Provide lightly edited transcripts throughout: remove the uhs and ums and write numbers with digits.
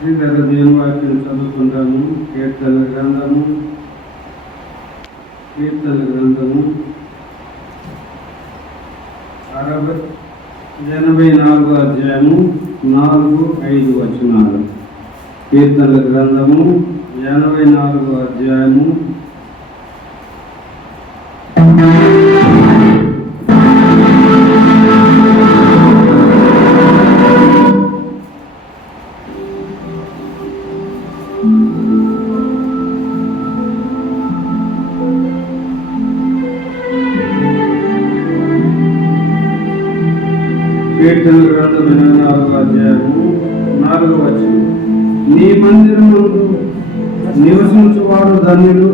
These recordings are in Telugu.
దేవుని వాక్యం చదువుకుంటాము. కీర్తనల గ్రంథము 84 అధ్యాయము 4-5 వచనాలు. కీర్తనల గ్రంథము 84 అధ్యాయము 4 వచనం. నీ మందిరమందు నివసించువారు ధన్యులు,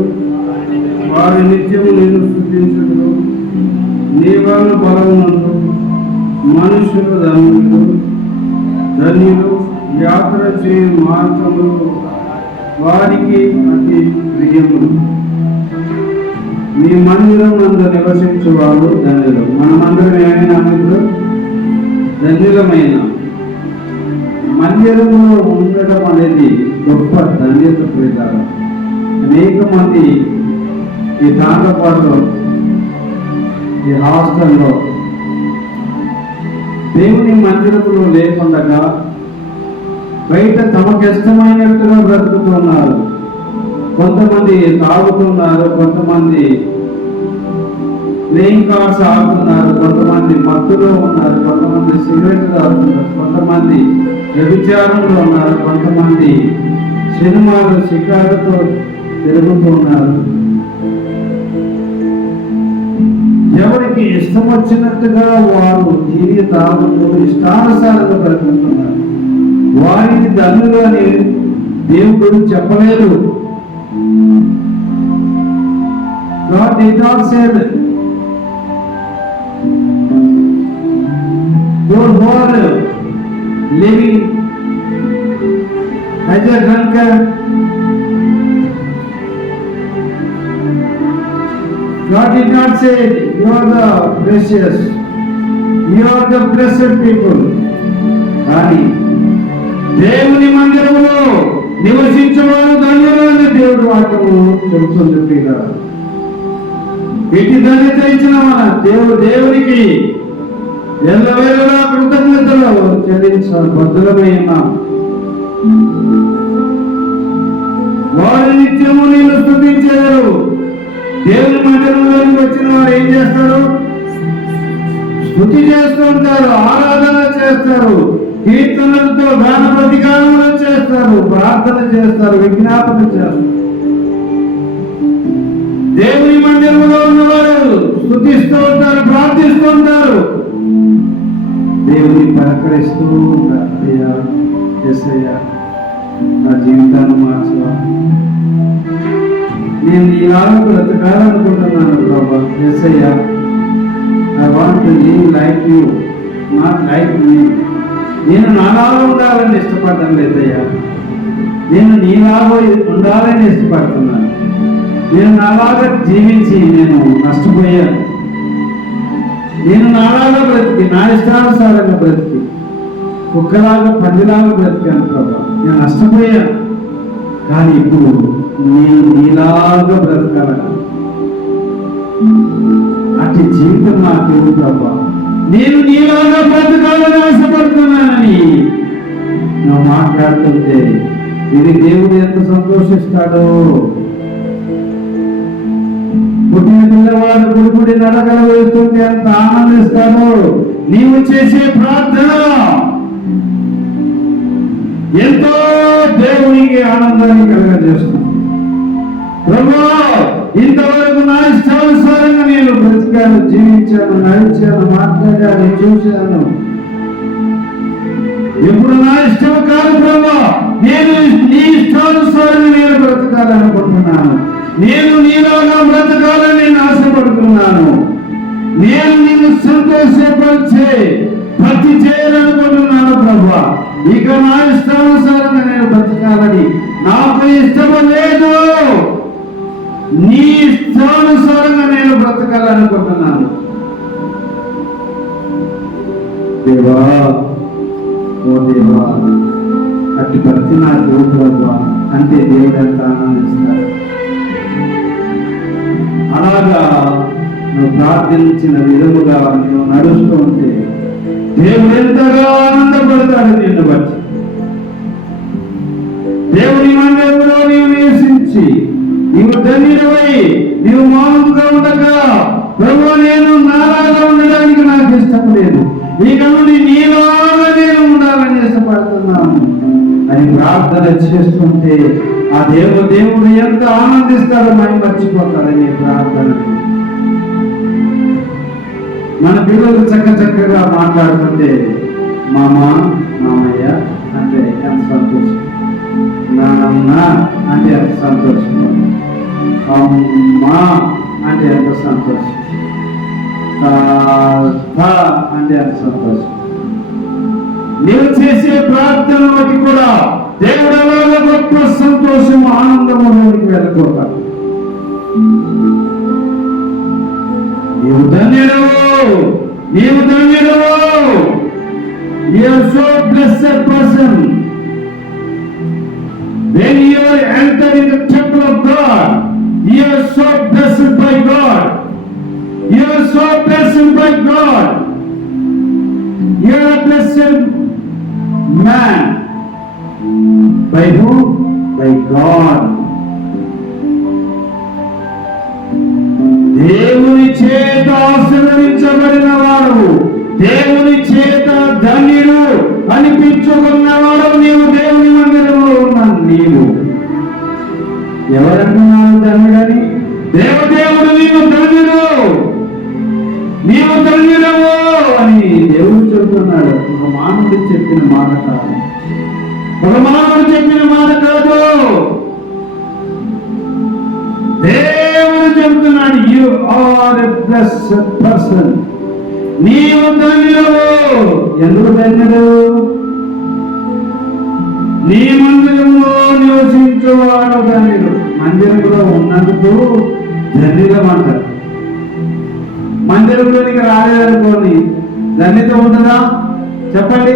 వారి నిత్యము నిన్ను స్తుతించుదురు. నీ వలన బలమునందు మనుషులు ధన్యులు, యాత్ర చేయు మార్గములు వారికి అతి ప్రియములు. నీ మందిరం నందు నివసించువారు ధన్యులు. మన మందిరం ఏమైనా ధన్యులమైన మందిరంలో ఉండడం అనేది గొప్ప ధన్యత ప్రియులారా. అనేక మంది ఈ దాంతపాటులో ఈ హాస్టల్లో దేవుని మందిరంలో లేకుండా బయట తమకు ఇష్టమైనట్టుగా బ్రతుకుతున్నారు. కొంతమంది తాగుతున్నారు, కొంతమంది ప్లేయింగ్ కార్డ్స్ ఆడుతున్నారు, కొంతమంది మత్తులో ఉన్నారు, కొంతమంది సిగరెట్ తాగుతున్నారు, కొంతమంది వ్యభిచారంలో ఉన్నారు, కొంతమంది సినిమాలు షికారుతో తిరుగుతున్నారు. ఎవరికి ఇష్టం వచ్చినట్టుగా వారు తిరిగి తాగుతూ ఇష్టానుసారంగా బ్రతుకుతున్నారు. వారికి ధన్యులు అని దేవుడు చెప్పలేదు. God did not say that. Those who are living as a drunkard, God did not say you are the precious, you are the blessed people. కానీ దేవుని మందిరములో నివసించేవారు ధన్యులు అని దేవుడు వాక్యము చెబుతుంది ప్రియులారా. ఎట్టి ధన్యత ఇచ్చిన మన దేవునికి ఎల్లవేళలా కృతజ్ఞతలు చెల్లించబద్ధులమై ఉన్నాం. వారు నిత్యము నిన్ను స్తుతించేవారు. దేవుని మందిరంలోకి వచ్చిన వారు ఏం చేస్తారు? స్తుతి చేస్తుంటారు, ఆరాధన చేస్తారు, కీర్తనలతో గాన ప్రతిగానములు చేస్తారు, ప్రార్థన చేస్తారు, విజ్ఞాపన చేస్తారు. దేవుని మందిరంలో ఉన్నవారు స్తుతిస్తూ ఉంటారు, ప్రార్థిస్తూ ఉంటారు, దేవుని పలకరిస్తూ ఉంటారు. అయ్యా యేసయ్యా, నా జీవితాన్ని మార్చవా, నేను ఈలాగా బ్రతకాలనుకుంటున్నాను ప్రభా. యేసయ్యా, I want to live like you, not like me. నేను నాలాగా ఉండాలని ఇష్టపడటం లేదయ్యా, నేను నీలాగా ఉండాలని ఇష్టపడుతున్నాను. నేను నాలాగా జీవించి నేను నష్టపోయాను. నేను నాలాగా బ్రతికి, నా ఇష్టానుసారంగా బ్రతికి, కుక్కలాగా పందిలాగా బ్రతికాను ప్రభా. నేను నష్టపోయాను. కానీ ఇప్పుడు నేను నీలాగా బ్రతకాలను. అటు జీవితం నాకు ప్రభా. నేను నీలాగా బ్రతకాలని ఆశపడుతున్నానని నువ్వు మాట్లాడుతుంటే ఇది దేవుడు ఎంత సంతోషిస్తాడో. పుట్టిన పిల్లవాడు గుడిగుడి నడకలు వేస్తుంటే ఎంత ఆనందిస్తాడో. నీవు చేసే ప్రార్థన ఎంతో దేవునికి ఆనందాన్ని కలగజేస్తుంది. ప్రభువా, ఇంతవరకు నా ఇష్టానుసారంగా నేను బ్రతికాను, జీవించాను, నడిచాను, మాట్లాడాను, చూశాను. ఇప్పుడు నా ఇష్టం కాదు ప్రభువా, నేను నీ ఇష్టానుసారంగా నేను బ్రతకాలనుకుంటున్నాను. నేను నీలాగా బ్రతకాలని నేను ఆశపడుతున్నాను. నేను నిన్ను సంతోషపరిచే భక్తి చేయాలనుకుంటున్నాను ప్రభువా. ఇక నా ఇష్టానుసారంగా నేను బ్రతకాలని నాకు ఇష్టము లేదు. నీ ఇష్టానుసారంగా నేను బ్రతకాలనుకుంటున్నాను. దేవా, ఓ దేవా, అట్టి భక్తి నాకు ప్రభు అంటే దేవుడు ఎంత ఆనందిస్తాడు. అలాగా నువ్వు ప్రార్థించిన విధముగా నువ్వు నడుస్తూ ఉంటే దేవుడు ఎంతగా ఆనందపడతాడు నిన్ను బట్టి. దేవుని మందిరంలో నీవు నివసించి నీవు ధన్యుడవై నీవు మౌనంగా ఉండగా ప్రభు నేను నాలాగా ఉండడానికి నాకు ఇష్టం లేదు, ఇక నుండి నీలాగా నేను ఉండాలని ఇష్టపడుతున్నాను అని ప్రార్థన చేస్తుంటే ఆ దేవుడు ఎంత ఆనందిస్తాడో మనం మర్చిపోతాడని ప్రార్థన. మన పిల్లలు చక్కగా మాట్లాడుతుంటే మామ మామయ్య అంటే ఎంత సంతోషం, నాన్న అంటే ఎంత సంతోషం, అమ్మా అంటే ఎంత సంతోషం, అంటే ఎంత సంతోషం. నీవు చేసే ప్రార్థన బట్టి కూడా దేవుడు అలాగా గొప్ప సంతోషం ఆనందములోకి వెళ్ళిపోతాడు. నీవు ధన్యుడవు, నీవు ధన్యుడవు. You are so blessed person. When you are entering the temple of God, you are so blessed by God. You are so blessed by God. You are a blessed man. By whom? By God. దేవుని చేత ఆశీర్వదించబడిన వాడు, దేవుని చేత ధన్యుడు అనిపించుకున్నవాడు నీవు దేవుని మందిరంలో ఉన్నాను. నీవు ఎవరన్నావు ధన్యుడని? దేవదేవుడు నీవు ధన్యుడు, నీవు ధన్యుడవు అని దేవుడు చెబుతున్నాడు. ఒక మానవుడు చెప్పిన మాట కాదు, ఒక మానవుడు చెప్పిన మాట కాదు, దేవుడు చెబుతున్నాడు. You are a blessed person. నీవు ధన్యుడవు. ఎందుకు ధన్యుడు? నీ మందిరంలో నివసించేవాడు ధన్యుడు. మందిరంలో ఉన్నందుకు ధన్యులం అంటారు. మందిరంలోనికి రాలేదనుకోని ధన్యత ఉంటుందా? చెప్పండి,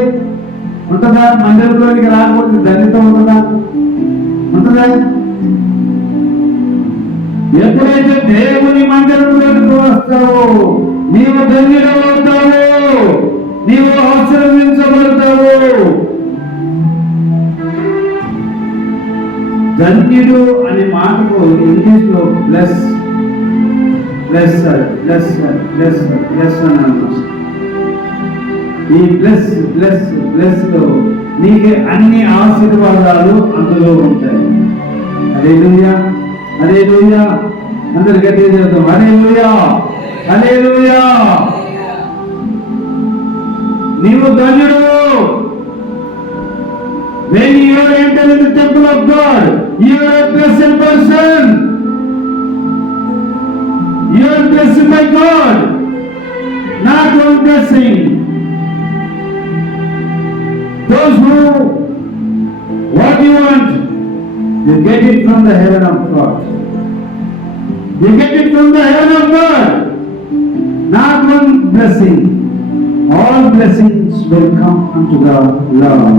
ఉంటుందా? మందిరంలోనికి రాకపోతే ధన్యత ఉంటుందా? ఉంటుందా? ఎప్పుడైతే దేవుని మందిరంలోకి వస్తావో నీవు ధన్యుడవుతావు, నీవు ఆశీర్వదించబడతావు. ధన్యుడు అనే మాటకు ఇంగ్లీష్ లో bless bless bless bless bless అని అన్నాం. ఈ బ్లెస్ బ్లెస్ బ్లెస్ లో నీకు అన్ని ఆశీర్వాదాలు అందులో ఉంటాయి. హల్లెలూయా, హల్లెలూయా. అందరు గట్టిగా చెప్తాం హల్లెలూయా, హల్లెలూయా. నీవు ధన్యుడు. When you enter in the temple of God, you are a blessed person. You are blessed by God, not one blessing. Those who what you want, you get it from the heaven of God. You get it from the heaven of God, not one blessing. All blessings will come unto the Lord.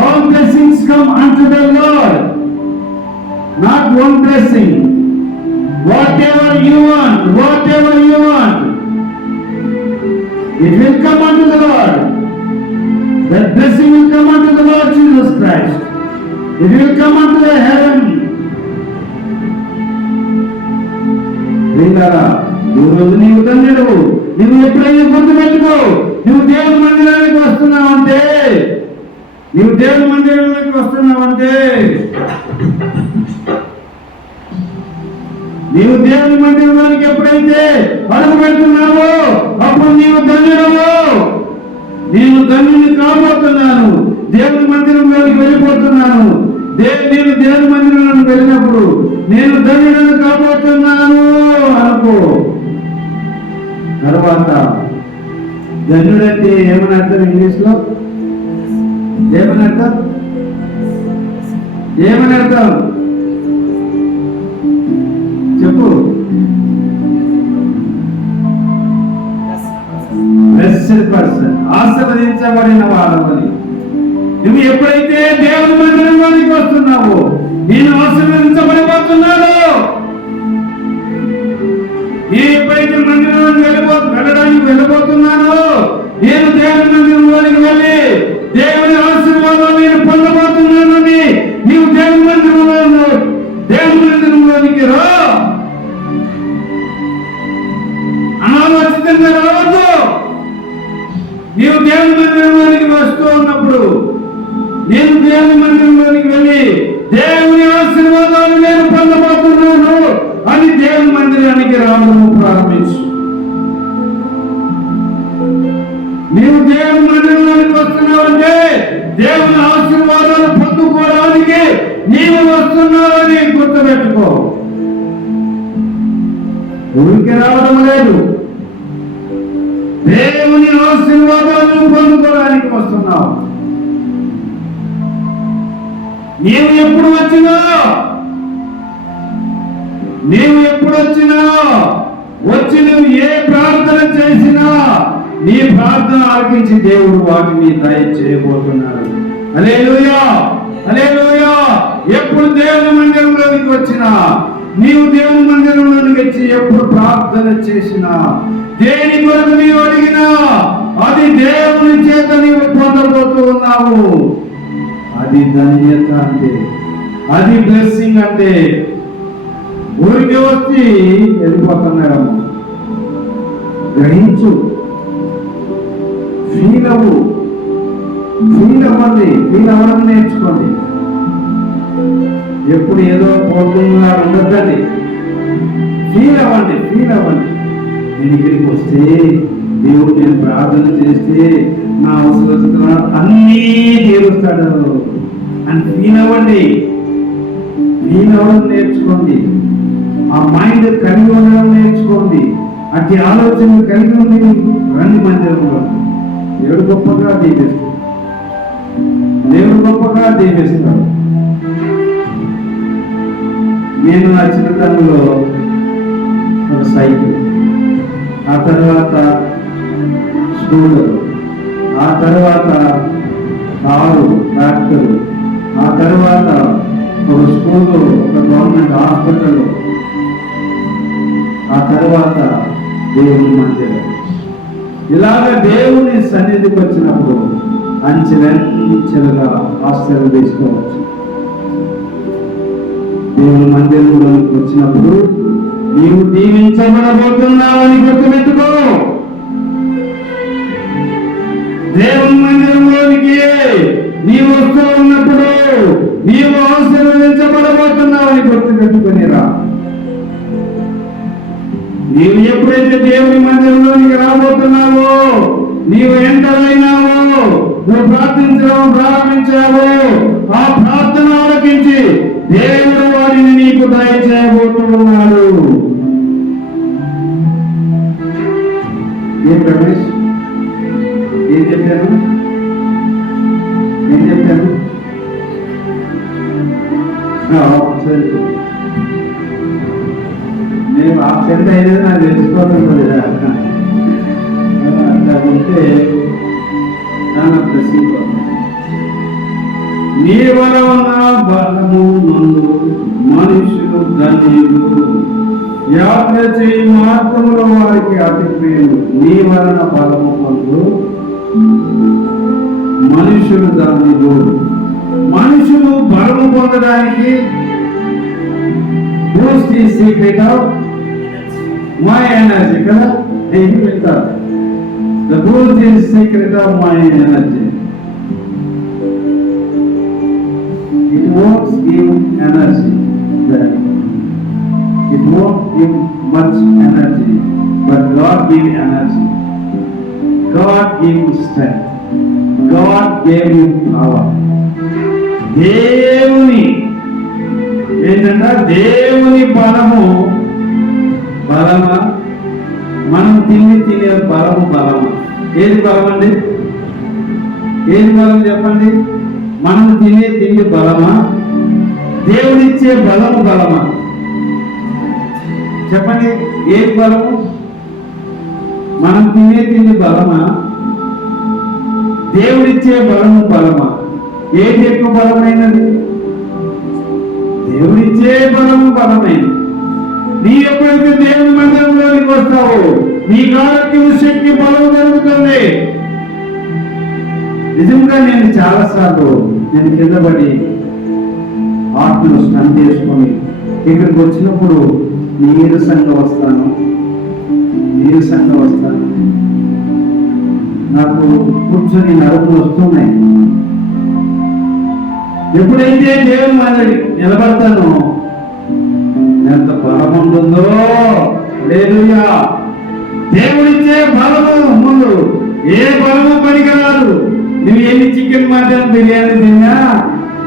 All blessings come unto the Lord, not one blessing. Whatever you want, it will come unto the Lord. That blessing will come unto the Lord Jesus Christ. It will come unto the heaven. ఈరోజు నీవు ధన్యుడు. నువ్వు ఎప్పుడైనా గుర్తుపెట్టుకో, నువ్వు దేవుని మందిరానికి వస్తున్నావంటే, నీవు దేవుని మందిరంలోకి వస్తున్నావంటే, నీవు దేవుని మందిరంలోనికి ఎప్పుడైతే అడుగు పెడుతున్నావో అప్పుడు నీవు ధన్యుడవు. నేను ధన్యుని కాబోతున్నాను, దేవుని మందిరంలోకి వెళ్ళిపోతున్నాను. నేను దేవుని మందిరంలోకి వెళ్ళినప్పుడు నేను ధన్యుడని కాబోతున్నాను అనుకో. తర్వాత ధన్యుడంటే ఏమని అర్థం? ఇంగ్లీష్ లో ఏమని అర్థం? ఏమని అర్థం చెప్పు. బ్లెస్డ్ పర్సన్, ఆశీర్వదించబడిన వాడవని. నువ్వు ఎప్పుడైతే దేవుని మందిరంలోనికి వస్తున్నావో నేను ఆశీర్వదించబడిపోతున్నాను. నేను ఎప్పుడైతే మందిరంలోకి వెళ్ళబోతున్నానో నేను దేవుని మందిరంలోనికి వెళ్ళి దేవుని ఆశీర్వాదం నేను పొందబోతున్నానని నీవు దేవుని మందిరంలోనికి రా. అనాలోచితంగా రావద్దు. నీవు దేవుని మందిరంలోనికి వస్తూ ఉన్నప్పుడు నేను దేవుని మందిరంలోనికి వెళ్ళి దేవుని ఆశీర్వాదాలు నేను పొందబోతున్నాను అని దేవుని మందిరానికి రావడం ప్రారంభించు. నీవు దేవుని మందిరంలోనికి వస్తున్నావంటే దేవుని ఆశీర్వాదాలు పొందుకోవడానికి నీవు వస్తున్నావని గుర్తుపెట్టుకో. ఊరికి రావడం లేదు, దేవుని ఆశీర్వాదాలను పొందుకోవడానికి వస్తున్నావు. నీవు ఎప్పుడు వచ్చినా వచ్చి నువ్వు ఏ ప్రార్థన చేసినా నీ ప్రార్థన ఆలకించి దేవుడు వాటిని దయచేయబోతున్నాడు. హల్లెలూయా, హల్లెలూయా. ఎప్పుడు దేవుని మందిరంలోనికి వచ్చినా నీవు దేవుని మందిరంలోనికి వచ్చి ఎప్పుడు ప్రార్థన చేసినా దేని కొరకు నీవు అడిగినా అది దేవుని చేత నీవు పొందబోతూ ఉన్నావు. అది ధన్యత అంటే, అది బ్లెస్సింగ్ అంటే. ఊరికి వచ్చి వెళ్ళిపోతున్నాము. గ్రహించు, ఫీల్ అవ్వడం నేర్చుకోండి. ఎప్పుడు ఏదో పోతుందా ఉండద్దండి. ఫీల్ అవ్వండి. నేను ఇక్కడికి వస్తే దేవుడు నేను ప్రార్థన చేస్తే నా అవసరం అన్నీ తీరుస్తాడు అని ఫీల్ అవ్వండి. ఫీల్ అవ్వడం నేర్చుకోండి. ఆ మైండ్ కలిగి ఉండడం నేర్చుకోండి. అట్టి ఆలోచనలు కలిగి ఉండి రండి మందిరంలో. దేవుడు గొప్పగా దీవిస్తాడు. నేను నా చిన్నతనంలో ఒక సైకిల్, ఆ తర్వాత స్కూటర్, ఆ తర్వాత కారు, ట్రాక్టర్, ఆ తర్వాత ఒక స్కూలు, ఒక గవర్నమెంట్ హాస్పిటల్, ఆ తర్వాత దేవుని మందిరం. ఇలాగ దేవుని సన్నిధికి వచ్చినప్పుడు అంచెలంచెలుగా ఆశ్చర్యం తీసుకోవచ్చు. దేవుని మందిరంలోకి వచ్చినప్పుడు నీవు దీవించబడబోతున్నావని గుర్తుపెట్టుకో. దేవుని మందిరంలోనికి నీవు వస్తూ ఉన్నప్పుడు నీవు ఆశీర్వదించబడబోతున్నావని గుర్తుపెట్టుకునిరా. నీవు ఎప్పుడైతే దేవుని మందిరంలోనికి రాబోతున్నావో, నీవు ఎంటర్ అయినావో, నువ్వు ప్రార్థించడం ప్రారంభించావో, ఆ ప్రార్థన ఆలకించి దేవుడు వారిని నీకు దయచేయబోతున్నాడు. ఏం రమేష్, ఏం చెప్పాను? నేను ఆబ్సెంట్ అయినది నాకు తెలుసుకోవాలి కదా. అట్లా ఉంటే నీ వలన బలము నందు మనుషులు ధన్యులు, యాత్ర చేయి మార్గంలో వారికి అతి ప్రియులు. నీ వలన బలము పొందు మనుషులు ధన్యులు. మనుషులు బలము పొందడానికి boost the secret of my energy. కదా ఏమి చెప్తారు? The boost is secret of my energy. It won't give energy. It won't give much energy, but God gave energy. God gave strength. God gave you power. దేవుని ఏంటంటే దేవుని బలమా మనం తినే బలమా? ఏది బలం అండి? ఏది బలం చెప్పండి? మనం తినే తిండి బలమా? దేవుడిచ్చే బలమా? చెప్పండి, ఏది బలము? మనం తినే తిండి బలమా? దేవుడిచ్చే బలమా? ఏది ఎక్కువ బలమైనది? దేవుడిచ్చే బలము బలమైనది. నీ ఎప్పుడైతే దేవుని మందిరంలోనికి వస్తావో నీకు ఆరోగ్యం, శక్తి, బలం జరుగుతుంది. నిజంగా నేను చాలాసార్లు కింద పడి ఆత్మను స్టంట్ చేసుకొని ఇక్కడికి వచ్చినప్పుడు నీరసంగా వస్తాను. నాకు కూర్చొని నడుపులు వస్తున్నాయి. ఎప్పుడైతే దేవుని మందిరం నిలబడతానో ఎంత బలం ఉంటుందో. హల్లెలూయా. దేవుడిచ్చే బలము ముందు ఏ బలము పనికిరాదు. నువ్వు ఎన్ని చికెన్ మటన్ బిర్యానీ తిన్నా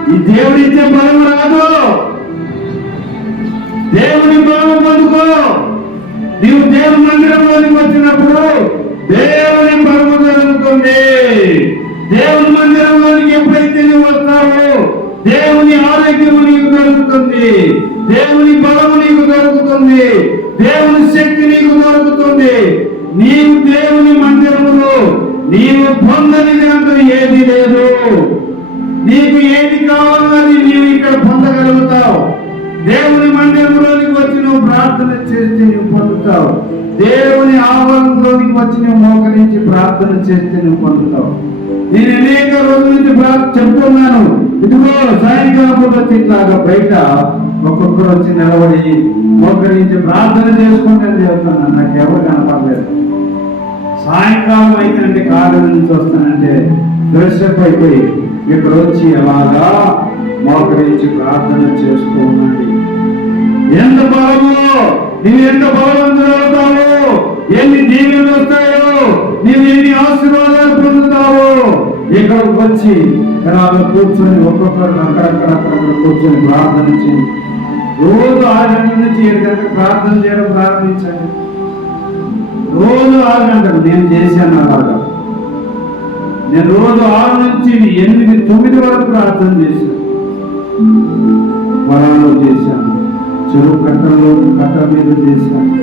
ఈ దేవుడిచ్చే బలం రాదు. దేవుని బలము పొందుకో. నీవు దేవుని మందిరంలోనికి వచ్చినప్పుడు దేవుని బలము జరుగుతుంది. దేవుని మందిరంలోనికి ఎప్పుడైతే నువ్వు వస్తావో దేవుని ఆరోగ్యము నీకు దొరుకుతుంది, దేవుని బలము నీకు దొరుకుతుంది, దేవుని శక్తి నీకు దొరుకుతుంది. నీవు దేవుని మందిరములో నీవు పొందనిది అంటూ ఏది లేదు. నీకు ఏది కావాలని నీవు ఇక్కడ పొందగలుగుతావు. దేవుని మందిరంలోనికి వచ్చి నువ్వు ప్రార్థన చేస్తే నువ్వు పొందుతావు. దేవుని ఆవరణలోనికి వచ్చి నువ్వు మోకరించి ప్రార్థన చేస్తే నువ్వు పొందుతావు. నేను అనేక రోజుల నుంచి చెప్తున్నాను. ఇదిగో సాయంకాలం వచ్చి ఇట్లాగా బయట ఒక్కొక్కరు వచ్చి నిలబడి మోకరించి ప్రార్థన చేసుకుంటే చెప్తున్నాను. నాకు ఎవరు కనపడలేదు. సాయంకాలం అయితే కాలేజీ నుంచి వస్తానంటే ఫ్రెష్అప్ అయిపోయి ఇక్కడ వచ్చి అలాగా మోకరించి ప్రార్థన చేస్తూ ఉండండి. ఎంత బలమో, నువ్వు ఎంత బలవంతులు అవుతావో, ఎన్ని దీవెనలు వస్తాయో, నువ్వు ఎన్ని ఆశీర్వాదాలు పొందుతావో. ఇక్కడికి వచ్చి ఇలాగ కూర్చొని ఒక్కొక్కరు అక్కడక్కడ కూర్చొని ప్రార్థన చేయండి. రోజు 6 గంటల నుంచి 7 గంటలకు ప్రార్థన చేయడం ప్రారంభించండి. రోజు 6 గంటలు నేను చేశాను. అలాగా నేను రోజు 6 నుంచి 8, 9 వరకు ప్రార్థన చేశాను. వరాలు చేశాను, చెరువు కట్ట మీద చేశాను.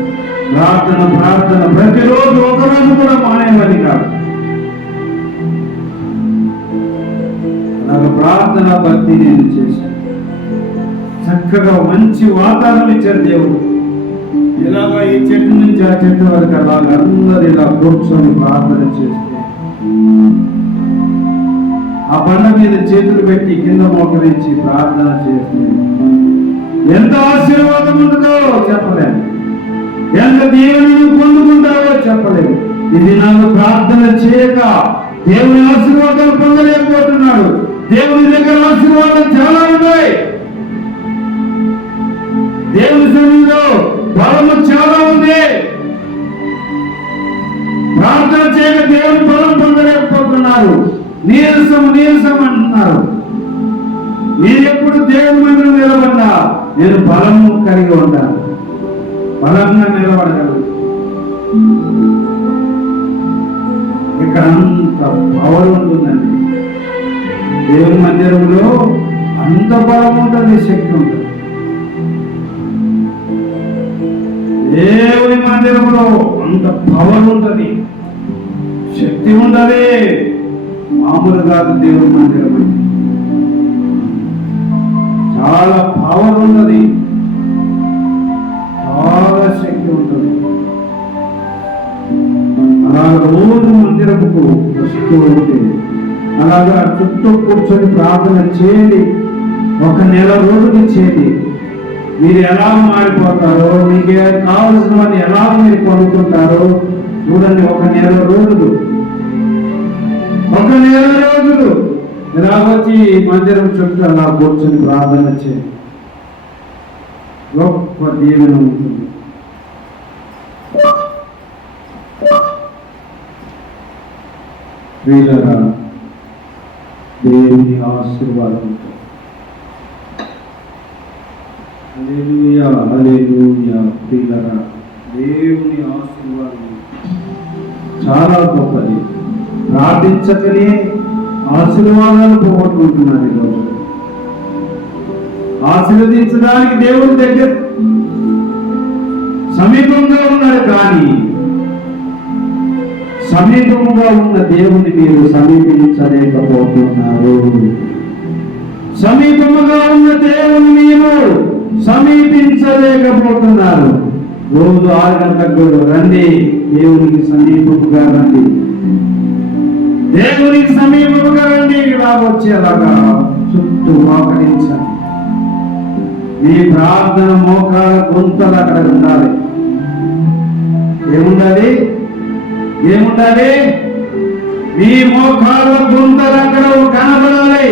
ప్రార్థన ప్రతిరోజు ఒకరోజు కూడా మానేవాడి కాదు. అలాగ ప్రార్థన భక్తి నేను చేశాను. చక్కగా మంచి వాతావరణం ఇచ్చారు దేవుడు. ఇలాగా ఈ చెట్టు నుంచి ఆ చెట్టు వరకు అలాగ అందరు ఇలా కూర్చొని ప్రార్థన చేస్తే ఆ బండ మీద చేతులు పెట్టి కింద మోకరించి ప్రార్థన చేస్తే ఎంత ఆశీర్వాదం ఉంటుందో చెప్పలేము, ఎంత దేవుని పొందుకుంటావో చెప్పలేము. ఇది నాకు ప్రార్థన చేయక దేవుని ఆశీర్వాదాలు పొందలేకపోతున్నాడు. దేవుని దగ్గర ఆశీర్వాదం చాలా ఉన్నాయి. దేవుని సన్నిధిలో బలము చాలా ఉంది. ప్రార్థన చేయక దేవుని బలం పొందలేకపోతున్నారు. నీరసం అంటున్నారు. నేను ఎప్పుడు దేవుని మందిరం నిలబడ్డా నేను బలము కలిగి ఉంటాను, బలంగా నిలబడగలను. ఇక్కడ అంత పవర్ ఉంటుందండి. దేవుని మందిరంలో అంత బలం ఉంటుంది, శక్తి ఉంటుంది. దేవుని మందిరంలో అంత పవర్ ఉంటుంది, శక్తి ఉంటుంది. మామూలు కాదు. దేవుని మందిరం అంటే చాలా పవర్ ఉన్నది, చాలా శక్తి ఉంటుంది. అలా రోజు మందిరముకు వస్తూ ఉంటే అలాగా చుట్టూ కూర్చొని ప్రార్థన చేయండి. 1 నెల రోజులు చేయండి. మీరు ఎలా మారిపోతారో, మీకు కావలసిన వాటిని ఎలా మీరు కొనుక్కుంటారో చూడండి. 1 నెల రోజులు ఇలా వచ్చి మందిరం చుట్టూ అలా కూర్చొని ప్రార్థన చేయండి. గొప్ప దీవెన ఉంటుంది. ప్రియులారా, దేవుని ఆశీర్వాదం. హల్లెలూయా, హల్లెలూయా. ప్రియులారా, దేవుని ఆశీర్వాదం చాలా గొప్పది. ప్రార్థించకనే ఆశీర్వాదాలు పోగొట్టుకుంటున్నారు ఈరోజు. ఆశీర్వదించడానికి దేవుడి దగ్గర సమీపంగా ఉన్నారు, కానీ సమీపంగా ఉన్న దేవుని మీరు సమీపించలేకపోతున్నారు. సమీపముగా ఉన్న దేవుని మీరు సమీపించలేకపోతున్నారు. రోజు 6 గంటలకు రండి, దేవునికి సమీపముగా రండి, దేవునికి సమీపముగా రండి. ఇలా వచ్చేలాగా చుట్టూ మోకరించండి. మీ ప్రార్థన మోకాల గొంతలు అక్కడ ఉండాలి. ఏముండాలి? మీ మోకాళ్ళ గుంతలు అక్కడ కనబడాలి.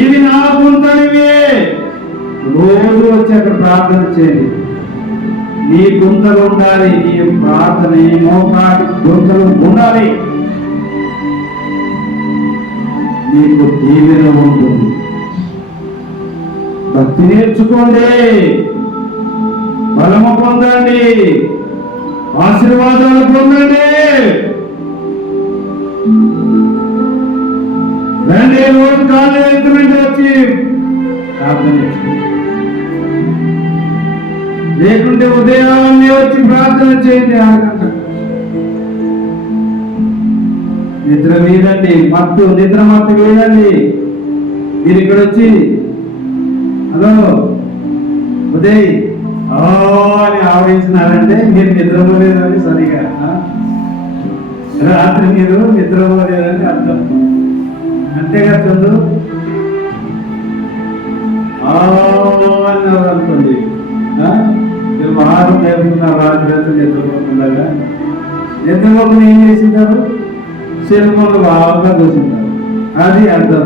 ఇవి నా గుంతలివే. రోజు వచ్చి అక్కడ ప్రార్థన చేయండి. నీ గుంతలు ఉండాలి, నీ ప్రార్థన నీ మోకాటి గుంతలు ఉండాలి. నీకు దీవెన ఉంటుంది. భక్తి నేర్చుకోండి, బలము పొందండి, ఆశీర్వాదాలు పొందండి. రండి, రోజు కాళ్ళు ఎత్తుమంటే వచ్చి ప్రార్థన లేకుంటే ఉదయాన్నే వచ్చి ప్రార్థన చేయండి. 6 గంటలకు నిద్ర మీదండి, నిద్ర మత్తు వేయండి. మీరు ఇక్కడ వచ్చి హలో ఉదయ్ అని ఆవరించినారంటే మీరు నిద్రపోలేదని సరిగా, రాత్రి మీరు నిద్రపోలేదని అర్థం. అంతేగా చదువు అన్నారు అనుకోండి. మీరు వారం నేర్పుకున్నారు, రాత్రి రాత్రి నిద్రపోతుండగా. నిద్రపోకుండా ఏం చేసింటారు? సెల్ ఫోన్లు బాగా చూసింటారు. అది అర్థం.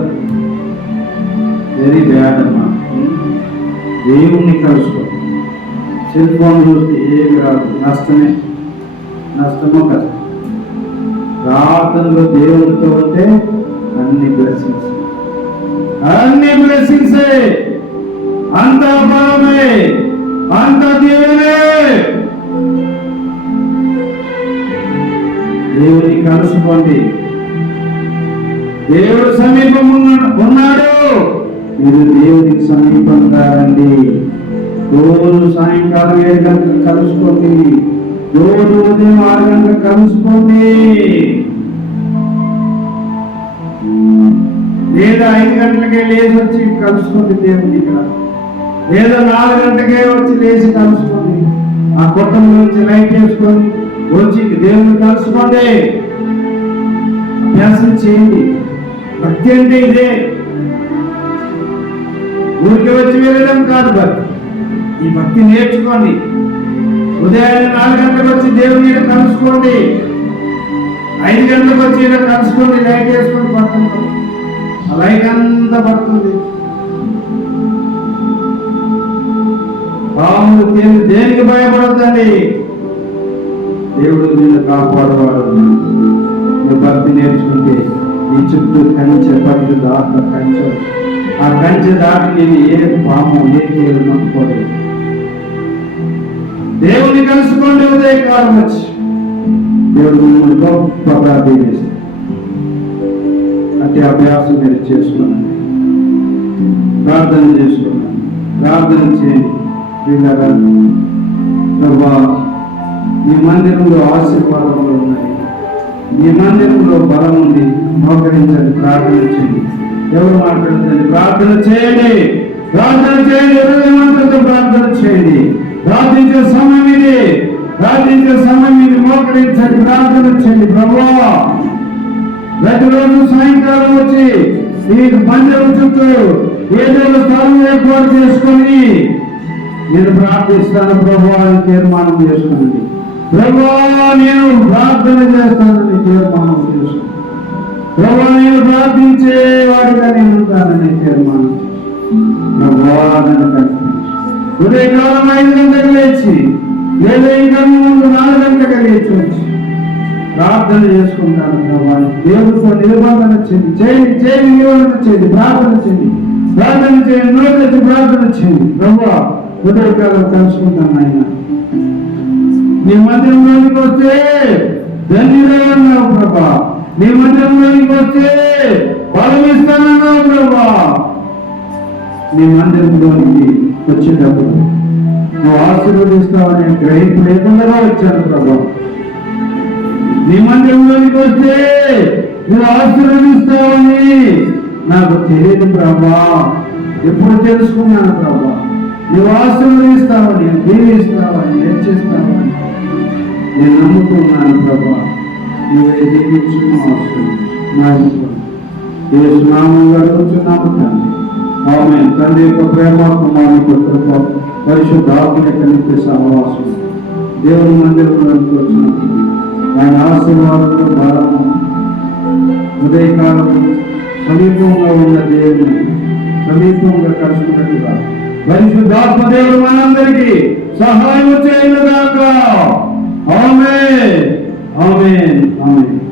వెరీ బ్యాడ్ అమ్మా. దేవుణ్ణి కలుసుకో. సెల్ ఫోన్ చూస్తే ఏమి రాదు, నష్టమో కష్టం. ప్రార్థనలో దేవునితో ఉంటే అన్ని బ్లెస్సింగ్సే, అంత బలమే, అంత దేవునే. దేవుని కలుసుకోండి. దేవుడు సమీపం ఉన్నాడు. మీరు దేవునికి సమీపంగా రండి. రోజు సాయంకాలం 7 గంటలకు కలుసుకోండి. రోజు ఉదయం 6 గంటలకు కలుసుకోండి. లేదా 5 గంటలకే లేచి వచ్చి కలుసుకోండి దేవుని ఇక్కడ. లేదా 4 గంటలకే వచ్చి లేచి కలుసుకోండి. ఆ కొట్టం నుంచి లైట్ చేసుకొని వచ్చి దేవుని కలుసుకోండి. అభ్యాసం చేయండి. భక్తి అంటే ఇదే. ఊరికి వచ్చి వెళ్ళడం కాదు భక్తి. ఈ భక్తి నేర్చుకోండి. ఉదయాన్నే 4 గంటలకు వచ్చి దేవుని కలుసుకోండి. 5 గంటలకు వచ్చి కలుసుకోండి. లైట్ వేసుకొని పడుతుంది. ఆ లైట్ అంతా పడుతుంది. పాము దేనికి భయపడద్దండి. దేవుడు నిన్ను కాపాడువాడు. నువ్వు భక్తి నేర్చుకుంటే నీ చుట్టూ కంచె పట్టు దాకా కంచె. ఆ కంచె దాటి నేను ఏ పాము ఏ తేలు నమ్ముకోలేదు. దేవుని కలుసుకోండి. ఉదయకాలం వచ్చి దేవుడు మిమ్మల్ని గొప్పగా దీవిస్తాడు. అతి అభ్యాసం మీరు చేసుకున్నాను. ప్రార్థన చేసుకున్నాను. ప్రార్థన చేయండి. ఈ మందిరంలో ఆశీర్వాదములు ఉన్నాయి. ఈ మందిరంలో బలం ఉంది. మోకరించండి, ప్రార్థన చేయండి. ఎవరు మాట్లాడుతుంది? ప్రార్థన చేయండి. ప్రార్థన చేయండి. హృదయమంతతో ప్రార్థన చేయండి. ప్రార్థించే సమయం ఇది. మోకరించండి, ప్రార్థన చేయండి. ప్రభువా, ప్రతిరోజు సాయంకాలం వచ్చి ఈ మందిరం చుట్టూ ఏదైనా స్థలం ఏర్పాటు చేసుకొని నేను ప్రార్థిస్తాను ప్రభువా అని తీర్మానం చేసుకోండి. ప్రభువా, నేను ప్రార్థన చేస్తానని తీర్మానం చేసుకోండి. ప్రభువా, నేను ప్రార్థించే వాడిగా నేను ఉంటానని తీర్మానం. ప్రభువా, నన్ను కనిపించు. ఉదయకాలం 5 గంటలకు లేచి లేదా ఇంకా ముందు 4 గంటలకు లేచి వచ్చి ప్రార్థన చేసుకుంటాను. ప్రభువా, దేవుడితో నిబంధన చేయండి. నిబంధన చేయండి. ప్రార్థన చేయండి. నోటి ప్రార్థన చేయండి. ప్రభువా, ఉదయకాలం కలుసుకుంటాను. ఆయన నీ మందిరంలోనికి వస్తే ధన్యుడే అన్నావు ప్రభా. నీ మందిరంలోనికి వస్తే బలమిస్తానన్నావు ప్రభా. నీ మందిరంలోనికి వచ్చేటప్పుడు నువ్వు ఆశీర్వదిస్తావనే గ్రహింపు లేకుండా వచ్చాను ప్రభా. నీ మందిరంలోనికి వస్తే నువ్వు ఆశీర్వదిస్తావని నాకు తెలియదు ప్రభా. ఎప్పుడు తెలుసుకున్నాను ప్రభా, నువ్వు ఆశీర్వదిస్తావని, దీవిస్తావని, హెచ్చిస్తావని నేను నమ్ముకున్నాను ప్రభా. నువ్వే దీవించు నా యేసు నామములో అడుగుచున్నాము తండ్రి. ఆమేన్. తండ్రి యొక్క ప్రేమ, కుమారుని యొక్క కృప, పరిశుద్ధ ఆత్మ యొక్క నిత్య సహవాసం దేవుని మందిరంలోకి వచ్చినప్పుడు ఆయన ఆశీర్వాదంతో భారము ఉదయకాలం సమీపంగా ఉన్న దేవుని సమీపంగా కలుసుకున్నట్టుగా పరిశుద్ధాత్మ దేవుడు మనందరికీ సహాయం చేయనుగాక. ఆమేన్, ఆమేన్, ఆమేన్.